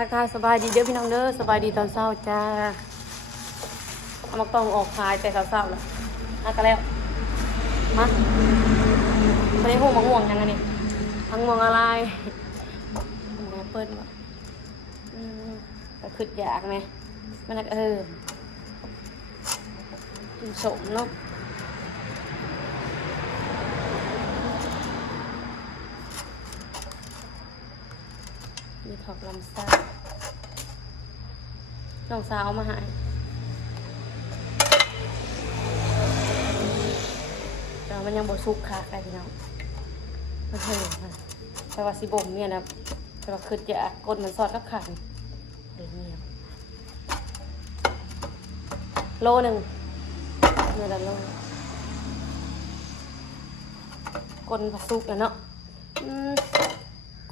ทักทายสบายดีเด้อพี่น้องเด้อสบายดีตอนเช้าจ้าเอามาต้องออกขายแต่เช้าๆแล้วน่าก็แล้วมาไม่ได้ห่วงมะม่วงยังไงนี่มะม่วงอะไรเปิดมาก็ขึ้นอยากไหมมันกินสมเนาะมีถอกลำไส้น้องสาวเอามาให้แต่มันยังบดซุกค่ะไก่พี่น้องมันเถอะแต่ว่าสิบ่มเนี่ยนะแต่ว่าคือจะกดมันซอดกับขันเดี๋ยวนี้โลหนึ่งเนื้อละโลกดผัดซุกเนาะ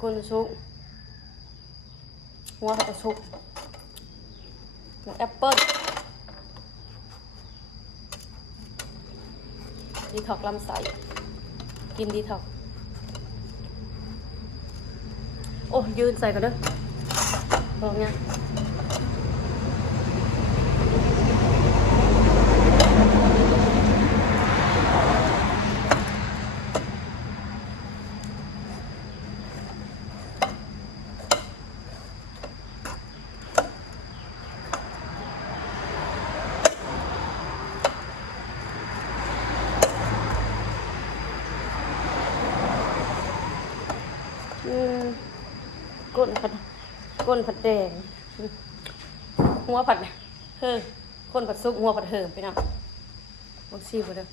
กดซุกหัวผัดซุกแอปเปิ้ลดีท็อกลำไส้กินดีท็อกโอ้ยืนใส่กันเด้อลองเนี่ยก้นผัดแดงหัวผัดก้นผัดซุปหัวผัดเหิมไปนะบักซี่ไปเลย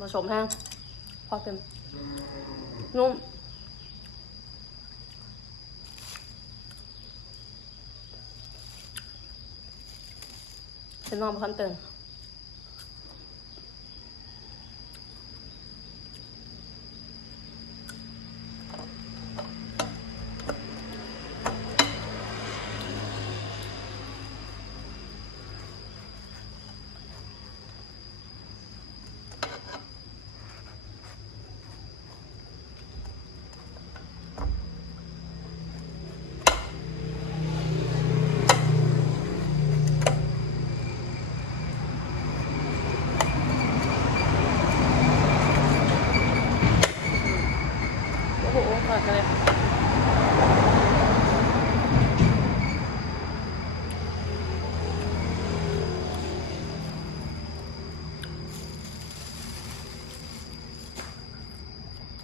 ผสมแห้งพอเป็นนุ่มเป็นน้องพันเติมเลย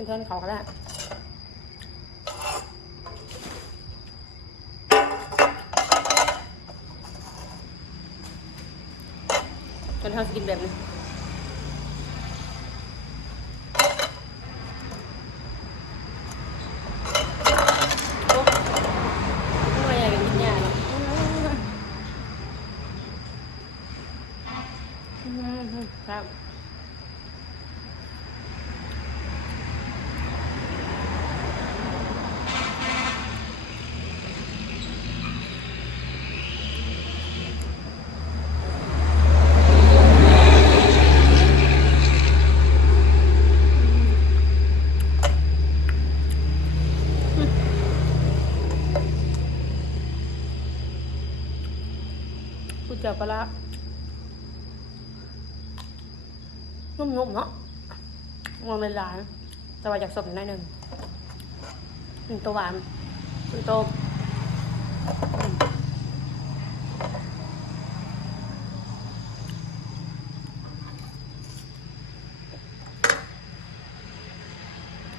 เพื่อนเขาก็ได้จนเขากินแบบนี้ครับกูเจอปลาละนุ่มๆเนาะงวงเลยหลานแต่ว่าอยากสดหน่อยหนึ่งตัวหวานคือโต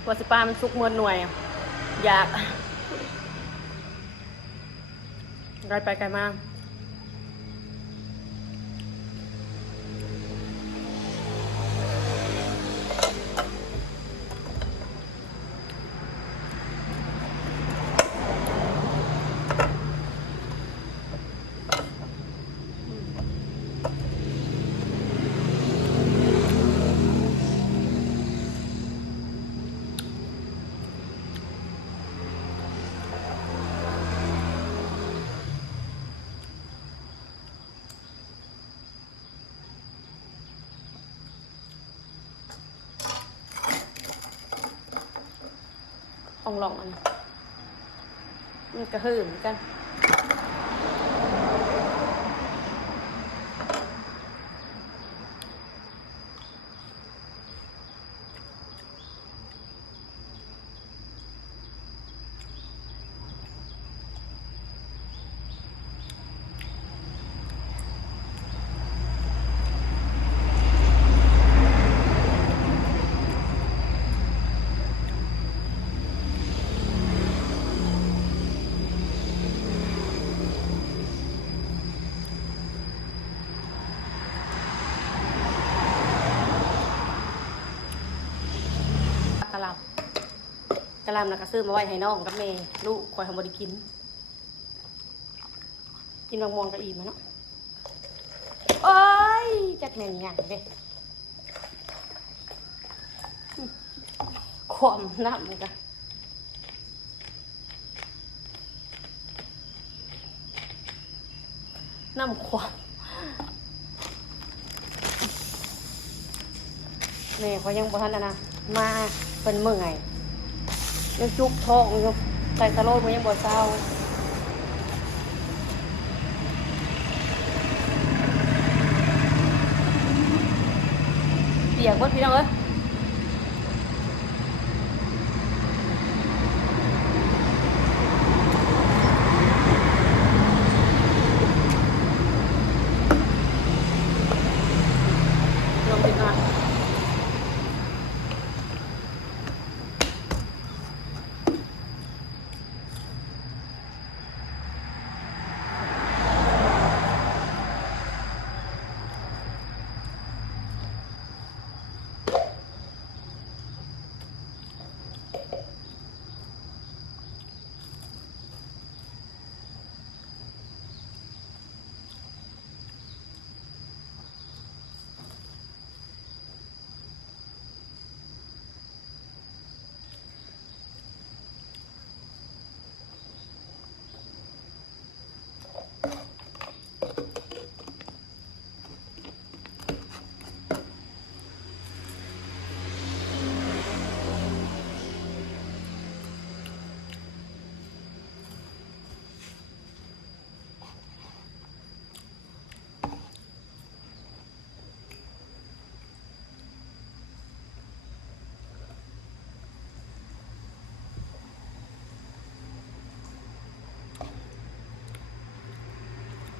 วัวสิปลามันสุกเมื่อหน่วยอยากไกลไปไกลมาก อ่องหลองอันนี้มันกระหืมกัน กะหล่ำแล้วก็ซื้อมาไว้ให้น้องกับแม่ลูกคอยทำบริกินกินบางมวงก็อิ่มแล้วเนาะโอ้ยจักแม่นหยังเด้ความน้ำเลยจ้ะน้ำความแม่เขายังบ่ทันนะมาเป็นเมื่อยยังจุกท้องอยู่ใส่ตะโลดมันยังบ่เศร้าเปียกหมดพี่น้องเอ้ยลองกินหน่อย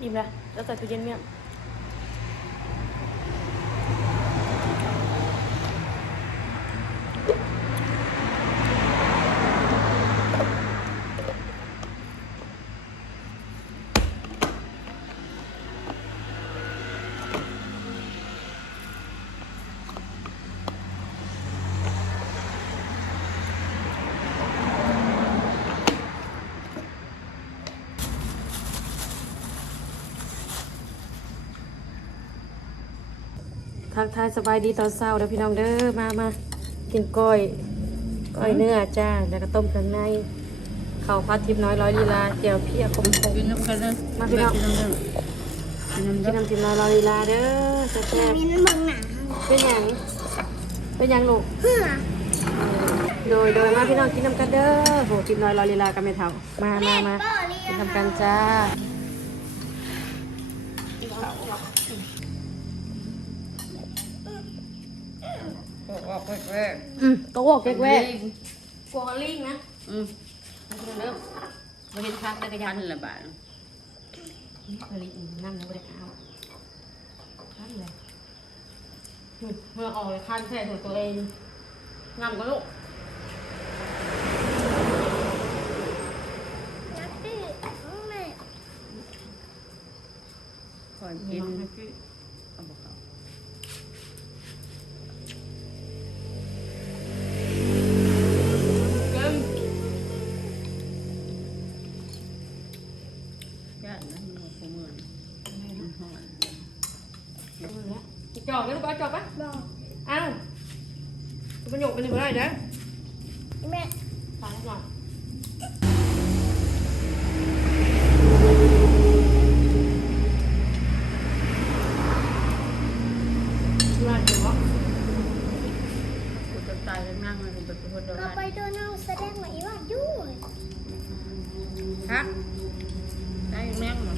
อิ่มแล้วแล้วใส่ตู้เย็นเนี่ยทักทายสบายดีตอนเช้าเด้อพี่น้องเด้อมากินก้อยเนื้อจ้าแล้วก็ต้มเครื่องในข้าวผัดทิพย์น้อยร้อยลีลาเจียวเพียคมๆ กินน้ำกันเลย มาพี่น้อง กินน้ำกัน กินน้ำทิพย์น้อยร้อยลีลาเด้อแซ่บ มีน้ำมันหนา ๆเป็นหยังลูก เพื่อ โดยมาพี่น้องกินน้ำกันเด้อโหทิพย์น้อยร้อยลีลากันไม่เท่ามากินน้ำกันจ้า ออกแรก ก็วอกแวกๆกลัวลิงนะ ๆเริ่มมาเห็นพักจักรยานนี่แหละบ้าน ลิงนั่งไม่ได้เอานั่นเลยเมื่อออกเลยคันแท้ถูกตัวเองงามก็ลูก นักดื้อแม่ คอยกินเอาบอกเขาย่านนะมันคงเหมือนมันหอน จอกแล้วลูกจอกปะ บอก อ้าวประโยคเป็นยังไงเด้อ แม่ ฟังหน่อยว่าเดี๋ยว กูจะตายแล้วนั่งเลยกูเป็นคนเดียว เรา กัน ไปโดนเอาแสดงไหมวะ พักได้แม่งหมด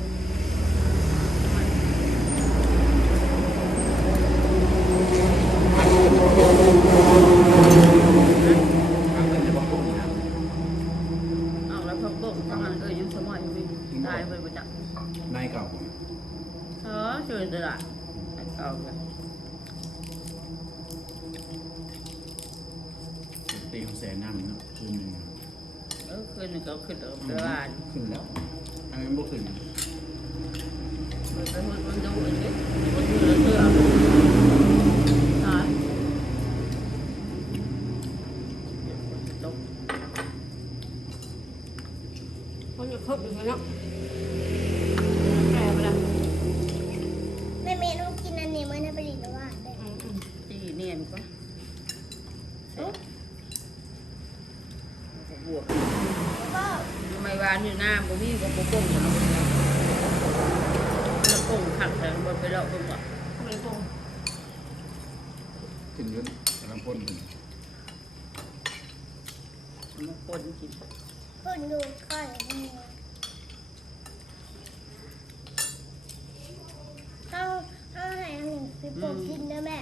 เอาเงินจะบอกผมนะ เอาแล้วพอปุ๊บทำงานยังสมัยอยู่ตายไปประจักษ์ นายเก่า ช่วยตลาดเอาไป ตีของแสนน้ำเนาะคืนหนึ่ง ขึ้นก็ขึ้นเอาไปบ้าน ขึ้นแล้วอันนี้บ่ขึ้น มันดูอันนี้มันดูเสื้อตายตก มันจะครบอยู่เนาะแก่ไปแล้ว แม่ต้องกินอันนี้มันจะไปดีหรือว่าได้ ที่เนียนปะบวก แล้วก็ ทำไมวานอยู่หน้าบ่มีก็บ่ก้มเอาแล้วก้มขักแต่บ่ไปเลาะก้มอ่ะ ไม่คง ขึ้นยืนกำลังพ่นขึ้น มันคนกิน คนดูค่อยนี่เอาให้อันหนึ่งไปปลูกกินนะแม่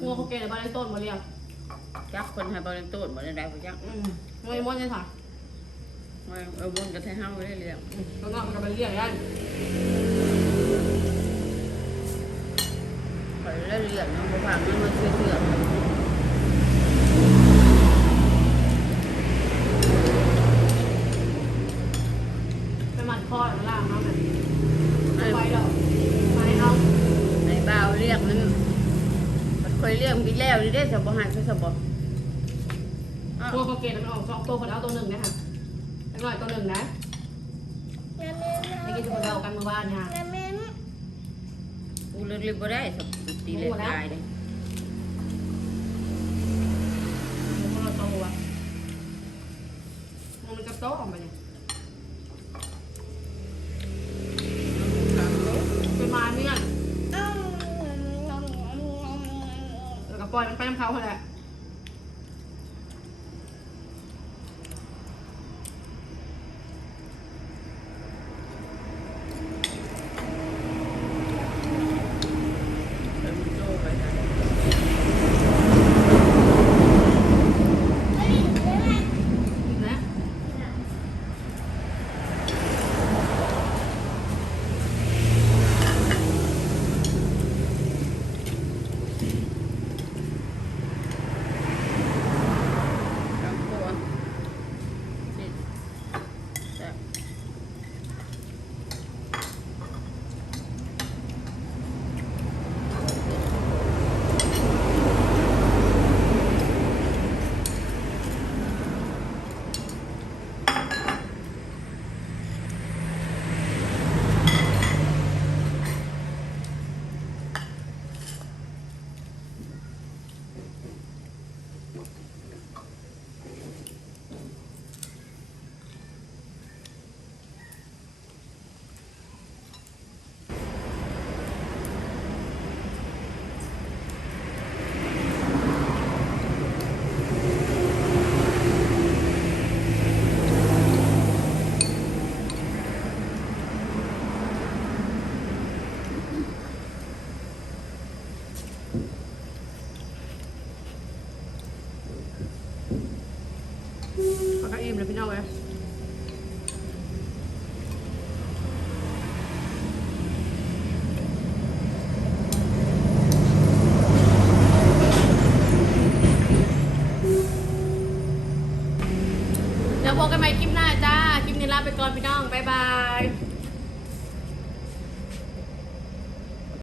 งัวเขาเกณฑ์ในบ้านในต้นมาเรียง จักคนให้บ่ได้โตดบ่ได้บ่จัก ไม่ม้วนใช่ค่ะ ว่าบนก็ให้เฮาได้เลี้ยง แล้วก็มันก็ไปเรียกได้ ไปเลี้ยงเนาะบ่ฟังมันมาช่วยเชื่อ ไปหมันคอแล้วล่างน้ำแบบ ไอ้ ไปเด้อไปเอา ไอ้บ่าวเลี้ยงมันเคยเลี้ยงปีแล้วนี่ได้สบ่หันซะบ่ งัวเขาเกณฑ์มันออก2ตัวคนเอาตัวหนึ่งนะคะไอ้หน่อยตัวหนึ่งนะ แม่แม่ ไอ้กินทุกคนเอากันเมื่อวานเนี่ย แม่แม่ กูเลี้ยงบ่ได้สับตีเล็กตายเด้ คนละตัวมันกับโต๊ะออกมาเนี่ยเป็นมาเนี่ย เอา แล้วก็ปล่อยมันไปน้ำเขาเขาแหละ ไปมันโตไปนะ ไปดีได้ไหม นะ จังตัวสิแต่ ปากกาอิ่มเลยพี่น้องเลยเดี๋ยวพบกันใหม่คลิปหน้าจ้า คลิปนี้ลาไปก่อนพี่น้อง บ๊ายบาย